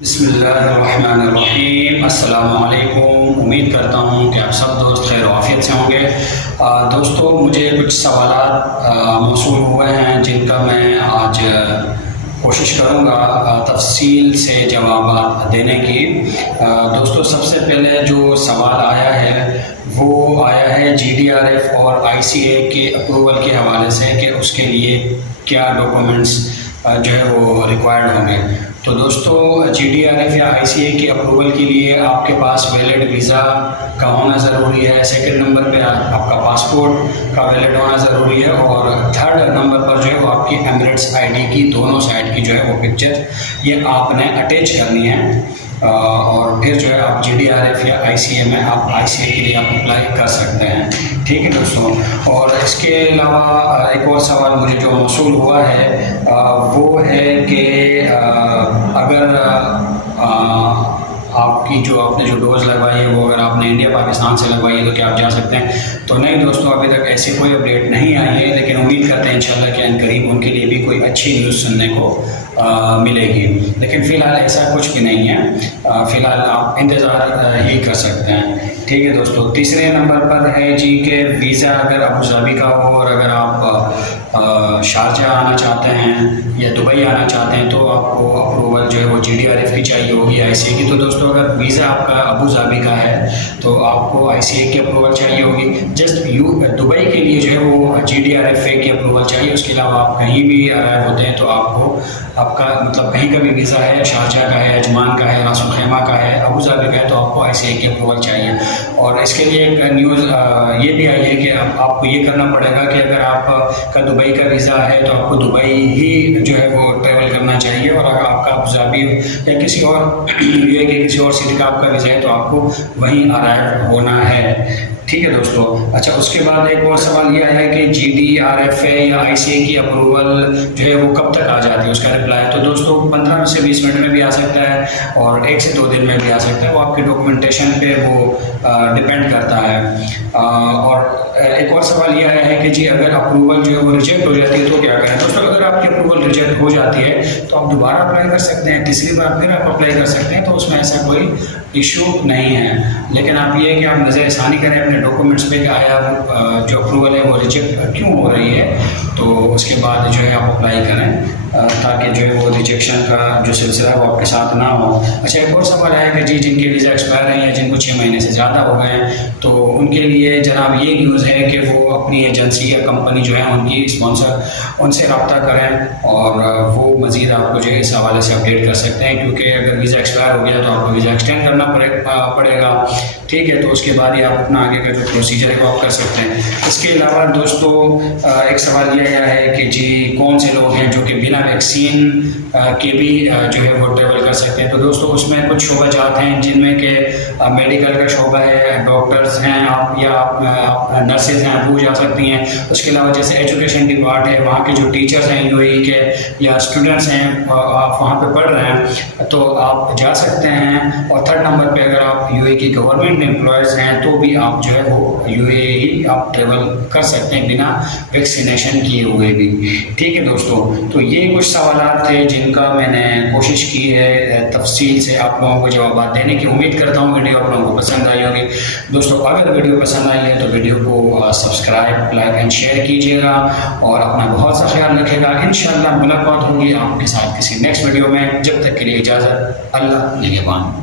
بسم اللہ الرحمن الرحیم۔ السلام علیکم۔ امید کرتا ہوں کہ آپ سب دوست خیر و عافیت سے ہوں گے۔ دوستو، مجھے کچھ سوالات موصول ہوئے ہیں جن کا میں آج کوشش کروں گا تفصیل سے جوابات دینے کی۔ دوستو، سب سے پہلے جو سوال آیا ہے وہ آیا ہے GDRF اور ICA کے اپروول کے حوالے سے کہ اس کے لیے کیا ڈاکومنٹس جو ہے وہ ریکوائرڈ ہوں گے۔ تو دوستو، GDRF یا ICA کے اپروول کے لیے آپ کے پاس ویلڈ ویزا کا ہونا ضروری ہے۔ سیکنڈ نمبر پہ آپ کا پاسپورٹ کا ویلڈ ہونا ضروری ہے، اور تھرڈ نمبر پر جو ہے وہ آپ کی ایمریٹس ID کی دونوں سائڈ کی جو ہے وہ پکچر یہ آپ نے اٹیچ کرنی ہے، اور پھر جو ہے آپ GDRF یا ICA میں آپ ICA کے لیے آپ اپلائی کر سکتے ہیں۔ ٹھیک ہے دوستوں، اور اس کے علاوہ ایک اور سوال مجھے جو موصول ہوا ہے وہ ہے کہ اگر آپ کی آپ نے جو ڈوز لگوائی ہے وہ اگر آپ نے انڈیا پاکستان سے لگوائی ہے تو کیا آپ جا سکتے ہیں؟ تو نہیں دوستوں، ابھی تک ایسی کوئی اپڈیٹ نہیں آئی ہے، لیکن امید کرتے ہیں انشاءاللہ کہ ان قریب ان کے لیے بھی کوئی اچھی نیوز سننے کو ملے گی، لیکن فی الحال ایسا کچھ بھی نہیں ہے۔ فی الحال آپ انتظار ہی کر سکتے ہیں۔ ٹھیک ہے دوستو، تیسرے نمبر پر ہے جی کہ ویزا اگر ابوظہبی کا ہو اور اگر آپ شارجہ آنا چاہتے ہیں یا دبئی آنا چاہتے ہیں تو آپ کو اپروول جو ہے وہ GDRF کی چاہیے ہوگی، ICA کی۔ تو دوستو، اگر ویزا آپ کا ابوظہبی کا ہے تو آپ کو ICA کی اپروول چاہیے ہوگی۔ جسٹ دبئی کے لیے جو ہے وہ GDRF کی اپروول چاہیے۔ اس کے علاوہ آپ کہیں بھی ارائیو ہوتے ہیں تو آپ کا مطلب کہیں کا بھی ویزا ہے، شارجہ کا ہے، عجمان کا ہے، راس الخیمہ کا ہے، ابوظہبی کا ہے، تو آپ کو ICA کی اپروول چاہیے۔ اور اس کے لیے ایک نیوز یہ بھی آئی ہے کہ آپ کو یہ کرنا پڑے گا کہ اگر آپ کا دبئی کا ویزا ہے تو آپ کو دبئی ہی جو ہے وہ ٹریول کرنا چاہیے، اور اگر آپ کا ابوظہبی یا کسی اور UAE کے کسی اور سٹی کا آپ کا ویزا ہے تو آپ کو وہیں ارائیو ہونا ہے۔ ٹھیک ہے دوستو، اچھا اس کے بعد ایک اور سوال یہ ہے کہ GDRF یا ICA کی اپروول جو ہے وہ کب تک آ جاتی ہے، اس کا رپلائی؟ تو دوستو 15 سے 20 منٹ میں بھی آ سکتا ہے اور 1 سے 2 دن میں بھی آ سکتا ہے، وہ آپ کی ڈاکومنٹیشن پہ وہ ڈپینڈ کرتا ہے۔ اور ایک اور سوال یہ آیا ہے کہ جی اگر اپروول جو ہے وہ ریجیکٹ ہو جاتی ہے تو کیا کریں؟ دوستو، اگر آپ کی اپروول ریجیکٹ ہو جاتی ہے تو آپ دوبارہ اپلائی کر سکتے ہیں، تیسری بار پھر آپ اپلائی کر سکتے ہیں، تو اس میں ایسا کوئی ایشو نہیں ہے۔ لیکن آپ یہ ہے کہ آپ نظر ثانی کریں اپنے ڈاکومنٹس پہ کہ آیا جو اپروول ہے وہ ریجیکٹ کیوں ہو رہی ہے، تو اس کے بعد جو ہے آپ اپلائی کریں تاکہ جو ہے وہ ریجیکشن کا جو سلسلہ ہے وہ آپ کے ساتھ نہ ہو۔ اچھا، ایک اور سوال ہے کہ جی جن کے ویزا ایکسپائر ہیں یا جن کو 6 مہینے سے زیادہ ہو گئے ہیں تو ان کے لیے جناب یہ نیوز ہے کہ وہ اپنی ایجنسی یا کمپنی جو ہے ان کی اسپانسر ان سے رابطہ کریں، اور وہ مزید آپ کو جو ہے اس حوالے سے اپڈیٹ کر سکتے ہیں، کیونکہ اگر ویزا ایکسپائر ہو گیا تو آپ کو ویزا ایکسٹینڈ کرنا پڑے گا۔ ٹھیک ہے، تو اس کے بعد ہی آپ اپنا آگے کا جو پروسیجر ہے وہ آپ کر سکتے ہیں۔ اس کے علاوہ دوستو ایک سوال یہ آیا ہے کہ جی کون سے لوگ ہیں جو کہ بنا ویکسین کے بھی جو ہے وہ ٹریول کر سکتے ہیں؟ تو دوستو اس میں کچھ شعبہ جات ہیں جن میں کہ میڈیکل کا شعبہ ہے، ڈاکٹرز ہیں آپ، یا آپ نرسز ہیں، وہ جا سکتی ہیں۔ اس کے علاوہ جیسے ایجوکیشن ڈپارٹ ہے، وہاں کے جو ٹیچرز ہیں UAE کے یا اسٹوڈنٹس ہیں آپ وہاں پہ پڑھ رہے ہیں تو آپ جا سکتے ہیں۔ اور تھرڈ نمبر پہ اگر آپ UAE کی گورنمنٹ امپلائز ہیں تو بھی آپ جو ہے وہ UAE آپ ٹریول کر سکتے ہیں بنا ویکسینیشن کیے ہوئے بھی۔ ٹھیک ہے دوستو، تو یہ کچھ سوالات تھے جن کا میں نے کوشش کی ہے تفصیل سے آپ لوگوں کو جوابات دینے کی۔ امید کرتا ہوں ویڈیو آپ لوگوں کو پسند آئی ہوگی۔ دوستو، اگر ویڈیو پسند آئی ہے تو ویڈیو کو سبسکرائب، لائک اینڈ شیئر کیجیے گا، اور اپنا بہت سا خیال رکھے گا۔ انشاءاللہ ملاقات ہوگی آپ کے ساتھ کسی نیکسٹ ویڈیو میں۔ جب تک کے لیے اجازت، اللہ نگہبان۔